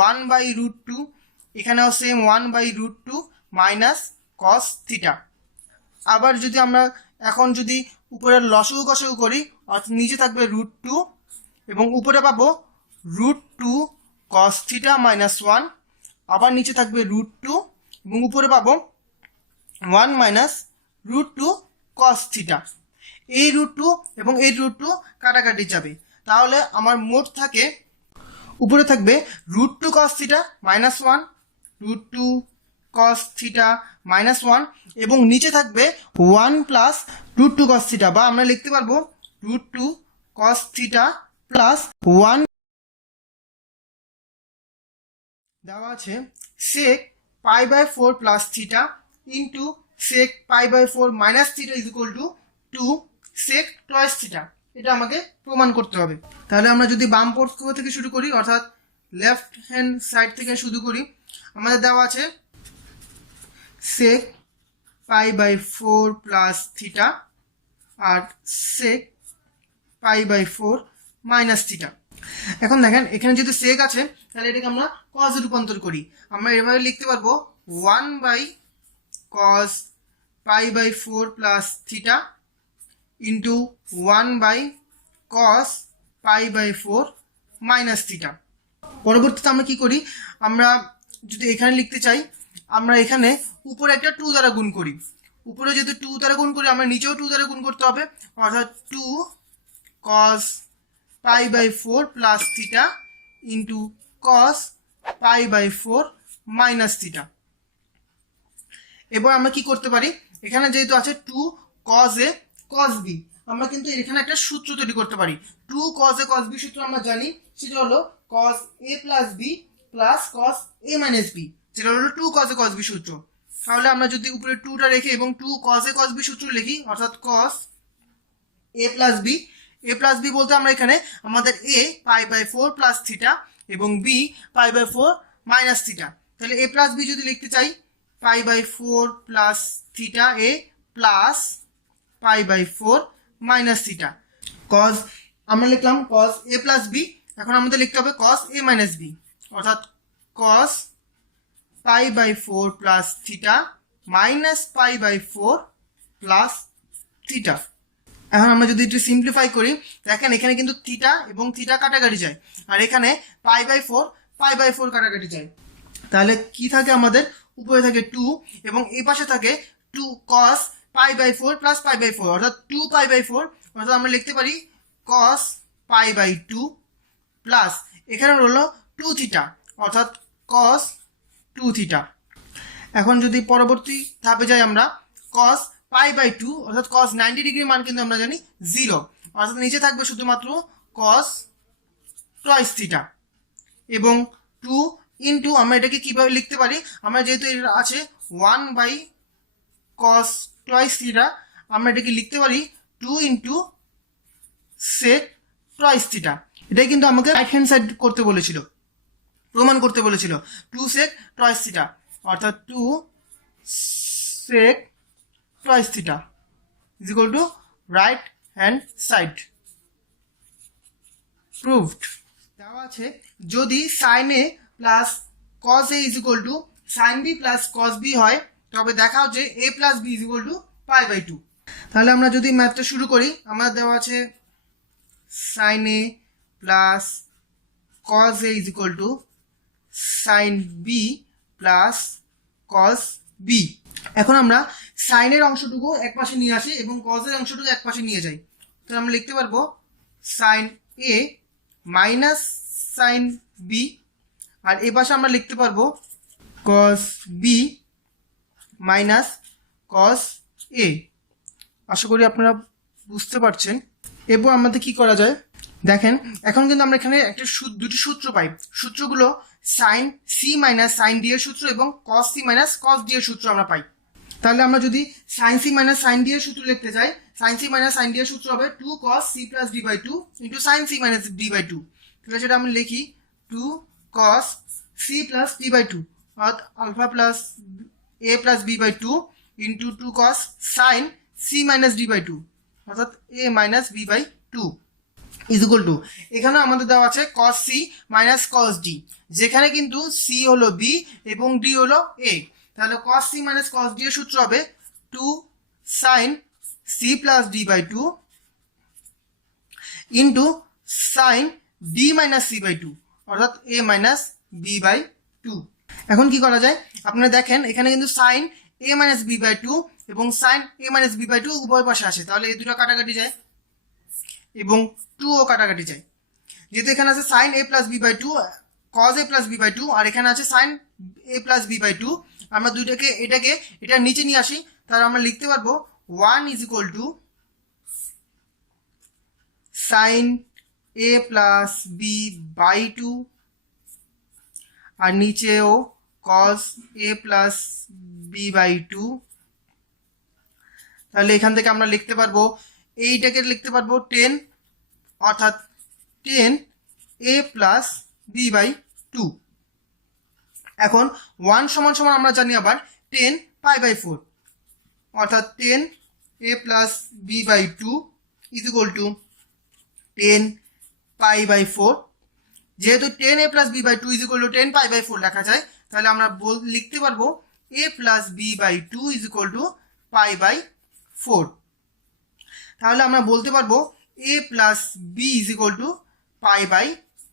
1/√2, এখানেও সেম 1/√2 মাইনাস cos থিটা। আবার যদি আমরা এখন যদি উপরে লসাগু গসাগু করি, অর্থাৎ নিচে থাকবে √2 এবং উপরে পাবো √2 cos থিটা মাইনাস 1, আবার নিচে থাকবে √2 এবং উপরে পাবো 1 মাইনাস √2 cos থিটা। এই √2 এবং এই √2 কাটাকাটি যাবে, তাহলে আমার মোট থাকে উপরে থাকবে √2 cos থিটা -1, √2 cos থিটা -1 এবং নিচে থাকবে 1 প্লাস √2 cos থিটা, বা আমরা লিখতে পারবো √2 cos থিটা প্লাস 1 দেওয়া আছে sec π/4 plus theta into sec π/4 minus theta is equal to 2 sec twice theta. এটা আমাকে প্রমাণ করতে হবে। তাহলে আমরা যদি বাম পক্ষ থেকে শুরু করি, অর্থাৎ লেফট হ্যান্ড সাইড থেকে শুরু করি, আমাদের দেওয়া আছে sec π/4 প্লাস থিটা আর sec π/4 মাইনাস থিটা। এখন দেখেন এখানে যদি sec আছে তাহলে এটাকে আমরা cos রূপান্তর করি। আমরা এভাবে লিখতে পারবো 1/cos π/4 plus theta into 1/cos π/4 minus theta. পরবর্তীতে আমরা কি করি, আমরা যদি এখানে লিখতে চাই, আমরা এখানে উপরে একটা 2 দ্বারা গুণ করি। উপরে যেহেতু 2 দ্বারা গুণ করি, আমরা নিচেও 2 দ্বারা গুণ করতে হবে, অর্থাৎ 2 cos π/4 plus theta into cos π/4 minus theta. এবার আমরা কি করতে পারি, এখানে যেহেতু আছে 2 cos a cos b, আমরা কিন্তু এখানে একটা সূত্র তৈরি করতে পারি। 2 cos a cos b সূত্র আমরা জানি, সেটা হলো cos a plus b plus cos a minus b, যেটা হলো 2 cos a cos b সূত্র। তাহলে আমরা যদি উপরে 2টা রেখে এবং 2 cos a cos b সূত্র লিখি, অর্থাৎ cos a plus b, a plus b বলতে আমরা এখানে আমাদের a π/4 প্লাস থিটা এবং b π/4 মাইনাস থিটা। তাহলে a প্লাস b যদি লিখতে চাই, π/4 plus theta a plus π/4 minus theta. cos আমরা লিখলাম cos a প্লাস b, এখন আমাদের লিখতে হবে cos a মাইনাস b, অর্থাৎ cos π/4 plus theta minus π/4 plus theta. এখন আমরা যদি একটু সিম্পলিফাই করি, দেখেন এখানে কিন্তু থিটা এবং থিটা কাটাকাটি যায়, আর এখানে π/4 কাটাকাটি যায়। তাহলে কি থাকে, আমাদের উপরে থাকে 2 এবং এই পাশে থাকে 2 cos π/4 প্লাস π/4, অর্থাৎ 2 π/4, অর্থাৎ আমরা লিখতে পারি cos π/2 প্লাস এখানে হলো 2 থিটা, অর্থাৎ cos 2 থিটা। এখন যদি পরবর্তী ধাপে যাই, আমরা cos π/2 অর্থাৎ cos 90 ডিগ্রি মান কিন্তু আমরা জানি 0, অর্থাৎ নিচে থাকবে শুধুমাত্র cos টয়েস থিটা এবং 2 ইন্টু আমরা এটাকে কিভাবে লিখতে পারি, আমরা যেহেতু এটা আছে 1/cos টয়েস থিটা, আমরা এটাকে লিখতে পারি 2 ইন্টু sec টয়েস থিটা। এটাই কিন্তু আমাকে রাইট হ্যান্ড সাইড করতে বলেছিল, প্রমাণ করতে বলেছিল 2 sec টয়েস থিটা, অর্থাৎ 2 sec twice theta is equal to right hand side. Proved. দেওয়া আছে যদি sin a plus cos a is equal to sin b plus cos b হয়, তবে দেখাও যে a plus b is equal to π/2। তাহলে আমরা যদি ম্যাথটা শুরু করি, আমাদের দেওয়া আছে sin a plus cos a is equal to sin b plus cos b। এখন আমরা sin এর অংশটুকু এক পাশে নিয়ে আসি এবং cos এর অংশটুকু এক পাশে নিয়ে যাই। তো আমরা লিখতে পারবো sin a minus sin b, আর এই পাশে আমরা লিখতে পারবো cos b minus cos a। আশা করি আপনারা বুঝতে পারছেন। এরপর আমাদের কি করা যায়, দেখেন এখন কিন্তু আমরা এখানে একটা দুটি সূত্র পাই। সূত্রগুলো sin c minus sin d এর সূত্র এবং cos c minus cos d এর সূত্র আমরা পাই। তাহলে আমরা যদি sin c minus sin d এর সূত্র লিখতে চাই, sin c minus sin d এর সূত্র হবে 2 cos c plus d/2 into sin c minus d/2। তাহলে সেটা আমি লিখি 2 cos c প্লাস d/2, অর্থাৎ alpha plus a plus b/2 into 2 cos sin c minus d/2, অর্থাৎ a minus b/2 is equal to, এখানে আমাদের দেওয়া আছে cos c minus cos d, যেখানে কিন্তু c হলো b এবং d হলো a। তাহলে cos c minus cos d এর সূত্র হবে 2 sin c plus d/2 into sin d minus c/2, অর্থাৎ a মাইনাস b/2। এখন কি করা যায়, আপনারা দেখেন এখানে কিন্তু sin a minus b by two এবং sine A minus b by two উভয় পাশে আসে, তাহলে এই দুটো কাটাকাটি যায় এবং 2ও কাটাকাটি যায়। যেহেতু এখানে আছে sine A plus b by two, cos A plus b by two, আর এখানে আছে sine A plus b by two, আমরা এটার নিচে নিয়ে আসি, তাহলে আমরা লিখতে পারবো 1 is equal to sine A plus b by two, আর নিচেও cos A plus b by two. তাহলে এখান থেকে আমরা লিখতে পারবো এইটাকে লিখতে পারবো 10, অর্থাৎ 10 a plus b by two. এখন 1 সমান সমান আমরা জানি আবার 10 পাই বাই 4, অর্থাৎ 10 a plus b by two is equal to 10 pi by 4। যেহেতু 10 a plus b by two is equal to 10 pi by 4 লেখা যায়, তাহলে আমরা লিখতে পারবো a plus b by two is equal to pi by 4। তাহলে আমরা বলতে পারবো a plus b is equal to pi by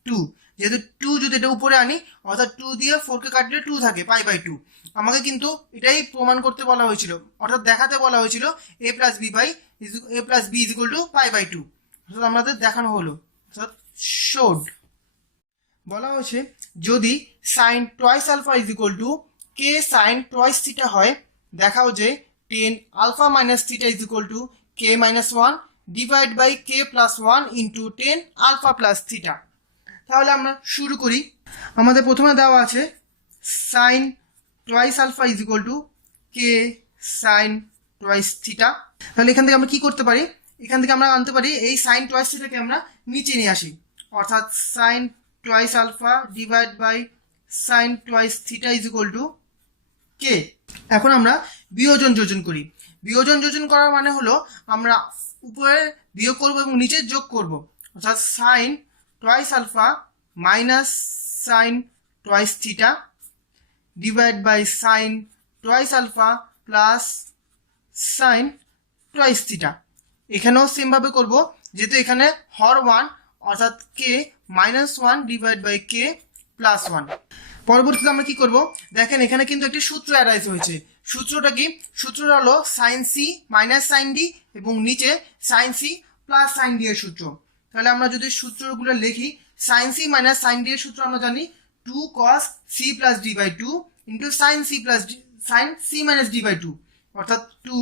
two. যেহেতু 2 যদি এটা উপরে আনি, অর্থাৎ 2 দিয়ে 4কে কাটলে 2 থাকে, পাই বাই টু। আমাকে কিন্তু এটাই প্রমাণ করতে বলা হয়েছিল, অর্থাৎ দেখাতে বলা হয়েছিল a plus b is equal to pi by two, অর্থাৎ আমাদের দেখানো হলো, অর্থাৎ শোড। বলা হয়েছে যদি sine twice alpha is equal to k sine twice theta হয়, দেখাও যে 10 alpha minus theta is equal to k minus 1 divide by k plus 1 into 10 alpha plus theta. তাহলে আমরা শুরু করি। আমাদের প্রথমে দেওয়া আছে sine twice alpha is equal to k sine twice theta. তাহলে এখান থেকে আমরা কি করতে পারি, এখান থেকে আমরা আনতে পারি এই সাইন টোয়াইস থিটাকে আমরা নিচে নিয়ে আসি, অর্থাৎ sine twice alpha divide by sine twice theta is equal to k. এখন আমরা বিয়োজন যোজন করি। বিয়োজন যোজন করার মানে হলো আমরা উপরে বিয়োগ করব এবং নিচে যোগ করব, অর্থাৎ sine twice alpha minus sine twice theta divide by sine twice alpha plus sine twice theta. এখানেও সেমভাবে করব, যেহেতু এখানে হর 1, অর্থাৎ k minus 1 divide by k plus 1। পরবর্তীতে আমরা কি করব, দেখেন এখানে কিন্তু একটি সূত্র অ্যারাইজ হয়েছে। সূত্রটা কি? সূত্রটা হলো sine c minus sine d এবং নিচে sine c plus sine d এর সূত্র। তাহলে আমরা যদি সূত্রগুলো লিখি, sine c minus sine d এর সূত্র আমরা জানি 2 cos c plus d by two into sine c minus d by two, অর্থাৎ 2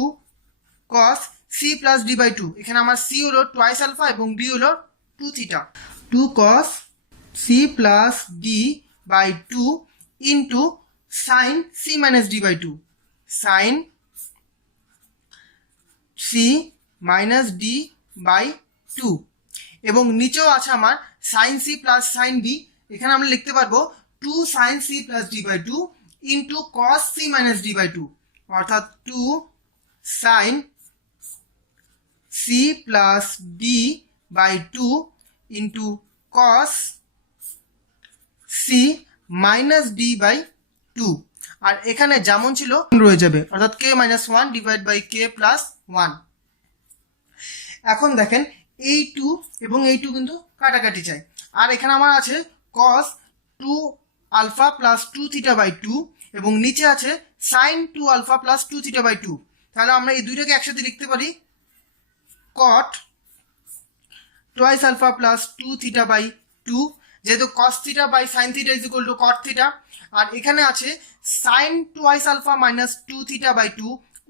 cos c plus d by two. এখানে আমার সি হলো টোয়াইস আলফা এবং ডি হলো 2 theta. 2 cos c plus d by two into sine c minus d by two, sine c minus d by two, এবং নিচেও আছে আমার sine c plus sine d. এখানে আমরা লিখতে পারবো 2 sine c plus d by two into cos c minus d by two, অর্থাৎ 2 sine c plus d by two into cos c minus d by two. আর এখানে যেমন ছিল রয়ে যাবে, অর্থাৎ k minus 1 divide by k plus 1। এখন দেখেন এই 2 এবং এই 2 কিন্তু কাটাকাটি চাই, আর এখানে আমার আছে cos 2 alpha plus 2 theta by 2 এবং নিচে আছে sine 2 alpha plus 2 theta by 2। তাহলে আমরা এই দুইটাকে একসাথে লিখতে পারি cot twice alpha plus 2 theta by 2, যেহেতু cos theta by sine theta is equal to cot theta. আর এখানে আছে sine twice alpha minus 2 theta by 2,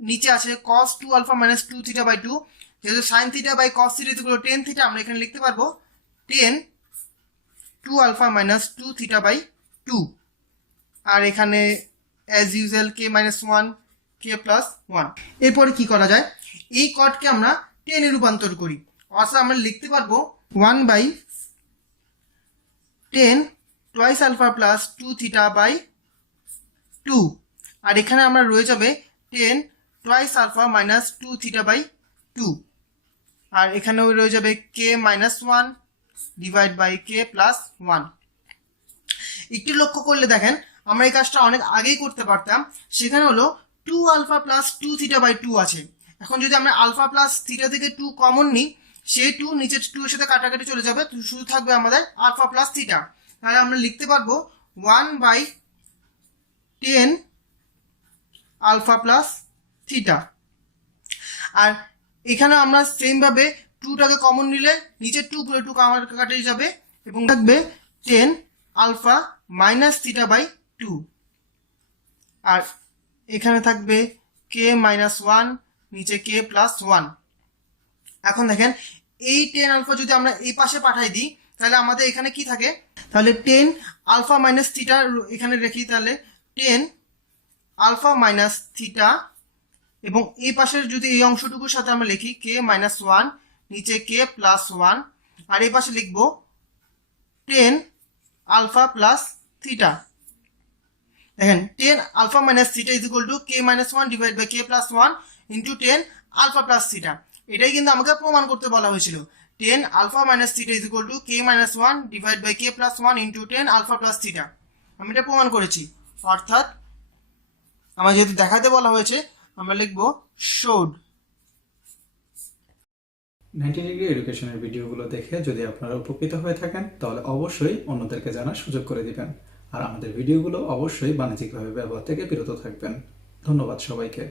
নিচে আছে cos 2 alpha minus 2 theta by 2, যেহেতু sine theta by cos theta is equal to 10 theta, আমরা এখানে লিখতে পারবো 10 2 আলফা মাইনাস 2 থিটা বাই 2। আর এখানে as usual k minus 1 k plus 1। এরপরে কি করা যায়, এই কটকে আমরা 10 এ রূপান্তর করি, অর্থাৎ আমরা লিখতে পারবো 1 by 10 twice alpha plus 2 theta by 2। আর এখানে আমরা রয়ে যাবে 10 twice alpha minus 2 theta by 2। আর এখানেও রয়ে যাবে k minus 1 divide by k plus 1। একটু লক্ষ্য করলে দেখেন আমরা এই কাজটা অনেক আগেই করতে পারতাম। সেখানে হলো 2 আলফা প্লাস 2 থিটা বাই 2 আছে। এখন যদি আমরা আলফা প্লাস থিটা থেকে 2 কমন নিই, সেই 2 নিচের 2 এর সাথে কাটাকাটি চলে যাবে, শুধু থাকবে আমাদের আলফা প্লাস থিটা। তাহলে আমরা লিখতে পারবো 1 বাই 10 আলফা প্লাস থিটা। আর এখানে আমরা সেম ভাবে 2টাকে কমন নিলে নিচে 2 করে 2 আমার কাটে যাবে এবং থাকবে 10 আলফা মাইনাস থিটা বাই 2। আর এখানে থাকবে কে মাইনাস 1, নিচে কে প্লাস 1। এখন দেখেন এই 10 আলফা যদি আমরা এই পাশে পাঠাই দিই তাহলে আমাদের এখানে কি থাকে, তাহলে 10 আলফা মাইনাস থিটা এখানে রেখি, তাহলে 10 আলফা মাইনাস থিটা এবং এই পাশের যদি এই অংশটুকুর সাথে আমরা লিখি কে মাইনাস 1, নিচে কে প্লাস 1, আর এই পাশে লিখবো 10 আলফা প্লাস থিটা। দেখেন 10 alpha minus theta is equal to k minus 1 divide by k plus 1 into 10 alpha plus theta. এটাই কিন্তু আমাকে প্রমাণ করতে বলা হয়েছিল। 10 alpha minus theta is equal to k minus 1 divide by k plus 1 into 10 alpha plus theta. আমি এটা প্রমাণ করেছি। অর্থাৎ আমার যেহেতু দেখাতে বলা হয়েছে আমরা লিখবো শোড। 90 ডিগ্রি এডুকেশনের ভিডিওগুলো দেখে যদি আপনারা উপকৃত হয়ে থাকেন তাহলে অবশ্যই অন্যদেরকে জানার সুযোগ করে দিবেন। আর আমাদের ভিডিওগুলো অবশ্যই বাণিজ্যিকভাবে ব্যবহার থেকে বিরত থাকবেন। ধন্যবাদ সবাইকে।